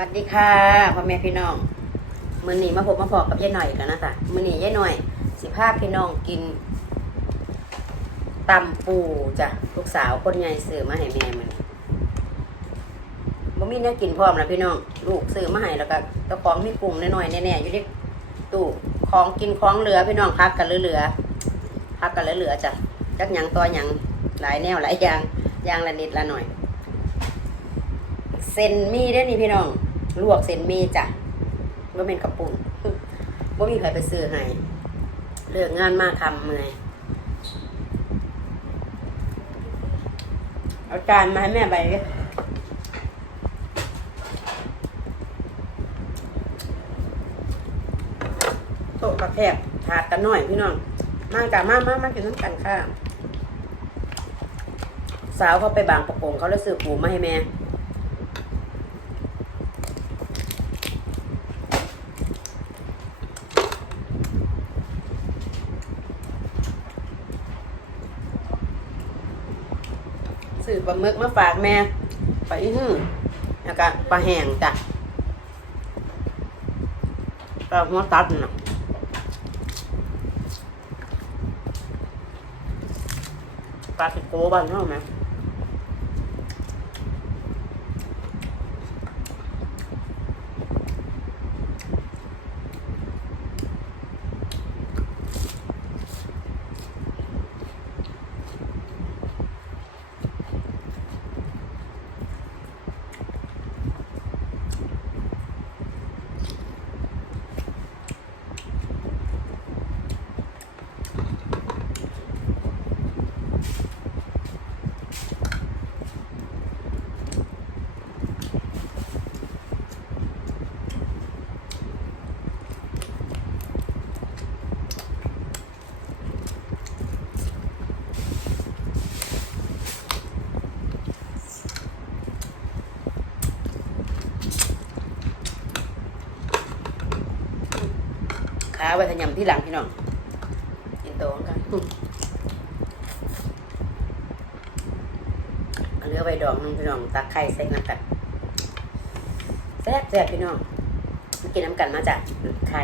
วัสดีค่ะพ่อแม่พี่น้องมื้อนี้มาพบมาพอกับยายหน่อยกันนะคะมื้อนี้ยายหน่อย สิพาพพี่น้องกินตำปูจ้ะลูกสาวคนใหญ่ซื้อมาให้แม่มันบ่มีเนื้อกินพร้อมนะพี่น้อง ลูกซื้อมาให้แล้วก็ตะของมีกุ้งน้อยๆแน่ๆอยู่ในตู้ของกินของเหลือพี่น้องพักกันเหลือๆพักกันเหลือๆจ้ะจักหยังตัวหยังหลายแนวหลายอย่างอย่างละนิดละหน่อยเส้นมีได้นี่พี่น้อง ลวกเส้นมีจ้ะว่าเป็นกระปุ่นว่ามีใครไปซื้อให้เลือกงานมาทำไงเอาจานมาให้แม่ใบโต๊ะกระแทกถาดกันหน่อยพี่น้องมากะมากมากมากกินน้ำกันค่ะ สาวเขาไปบางประกงเขาเลยซื้อปูมาให้แม่ ซื้อปลาหมึกมาฝากแม่ปลาอีหื้อแล้วก็ปลาแห้งจ้ะปลาหัวตัดน่ะปลาติโกบ้านเท่าไหมาไว้ทะยำที่หลังพี่น้องกินโตกันเอาเรือใบดองนึงพี่น้องตักไข่ใส่น้ำกันแซ่บแซ่บพี่น้องมากินน้ำกันมาจากไข่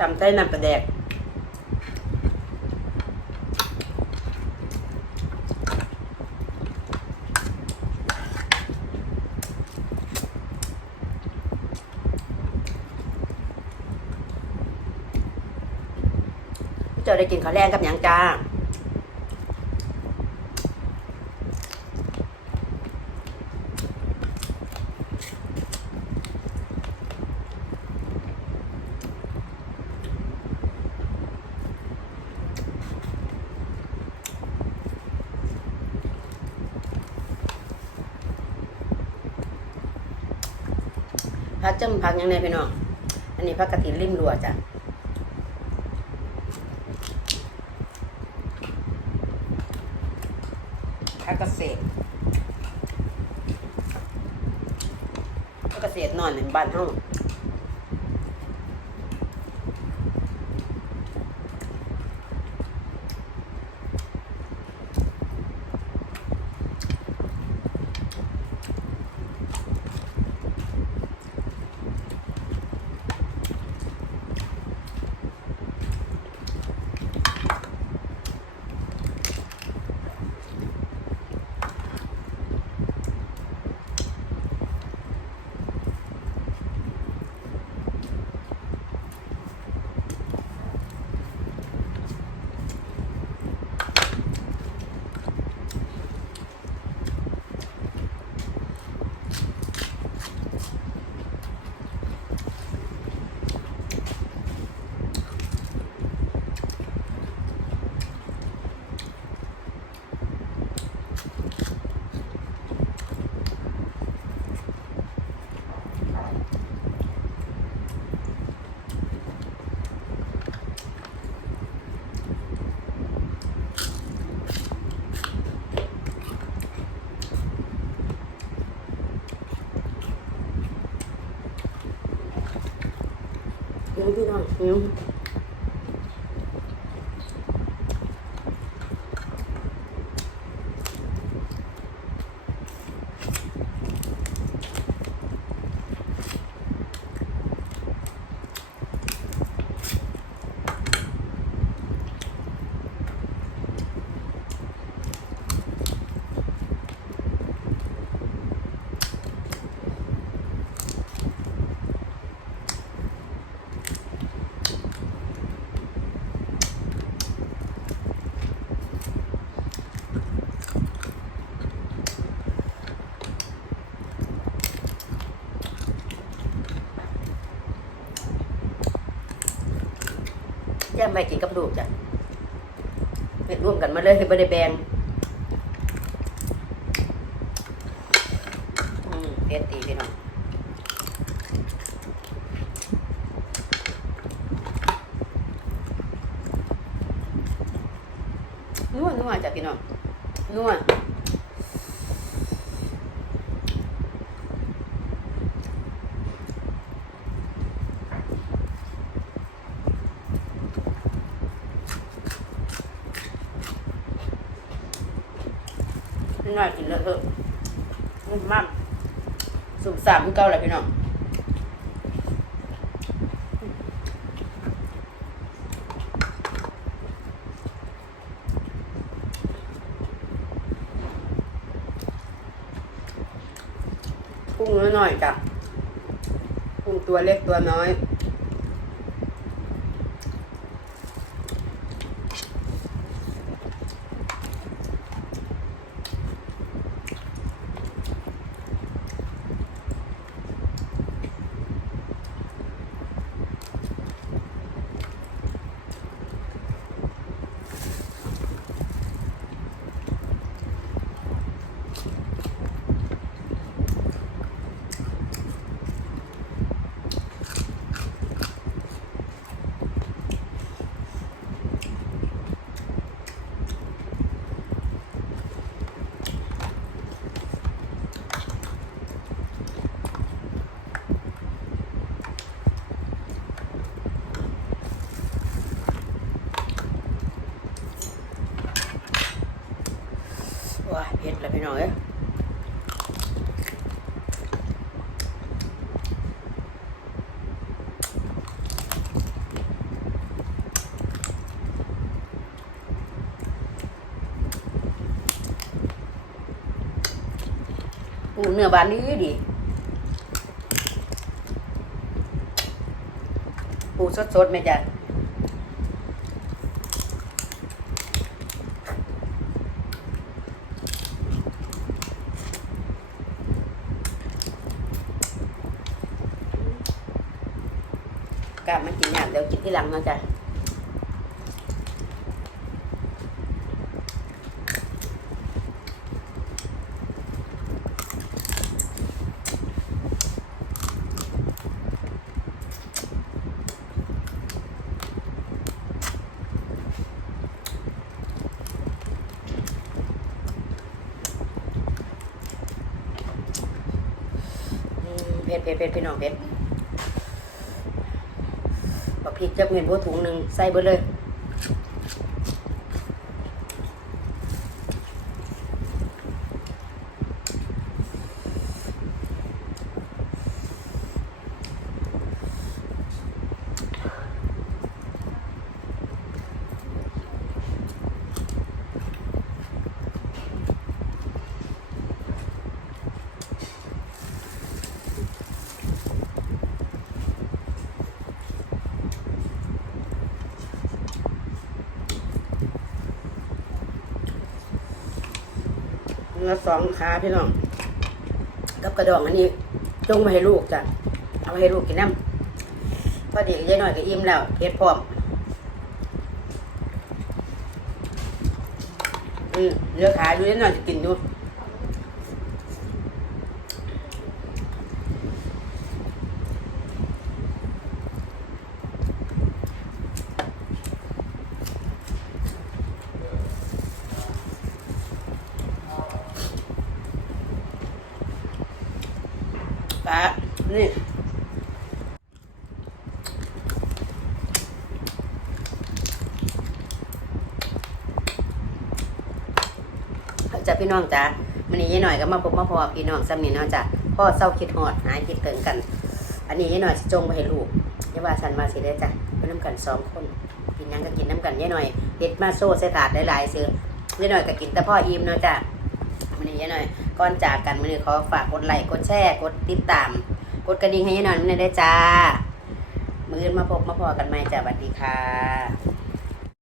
ตำใส่น้ำปลาแดกเจ้าได้กินข้าวแรงกับหยังจ้า พักจำพักยังไงพี่น้อง อันนี้พักกระตินริมรัวจ้ะพักเกษตรพักเกษตรนอนในบ้านห้อง น้อง ย่ำไปกินกับลูกจ้ะเฮ็ดร่วมกันมาเลยไม่ได้แบ่งอืมเผ็ดตีพี่น้องนัวนัวจ้ะพี่น้องนัว นิดหน่อยกินเลอะเถอะนุ่มมากสุกสามเก้าเลยพี่น้องกุ้งน้อยๆจ้ะกุ้งตัวเล็กตัวน้อย น้อยปูเนื้อบานนี้ดีปูสดๆไหมจ๊ะ ลับมากินอย่างเดี๋ยวกินที่หลังนะจ๊ะเผ็ดเผ็ดเผ็ดพี่น้องเผ็ด พริกจับเงินบัวถุงหนึ่งใส่เบิดเลย ลือสองขาพี่น้อง กับกระดองอันนี้จงมาให้ลูกจ้ะ เอาให้ลูกกินน้ำพอดียายหน่อยก็อิ่มแล้วเพ็ดพร้อม อืมเหลือขาอยู่ยายหน่อยจะกินอยู่ ฟ้นี่จะพี่น้องจ้ะมันนี้ยี่หน่อยก็มาพบมาพอพี่น้องซ้ำนี่เนาะจ้ะพ่อเศร้าคิดหอดหายคิดเติงกัน อันนี้ยี่หน่อยจงไปให้ลูกยี่ว่าสันมาสิได้จ้ะไปน้ำกันสองคนกินยังก็กินน้ำกันยี่หน่อยเด็ดมาโซ่เสถาดหลายๆซื้อยี่หน่อยก็กินแต่พ่ออิ่มเนาะจ้ะมันนี้ยี่หน่อย ก่อนจากกันมือนี้ขอฝากกดไลค์กดแชร์กดติดตาม กดกระดิ่งให้ยายนอนมือนี้ได้จ้า มือนมาพบมาพอกันใหม่จ้าสวัสดีค่ะ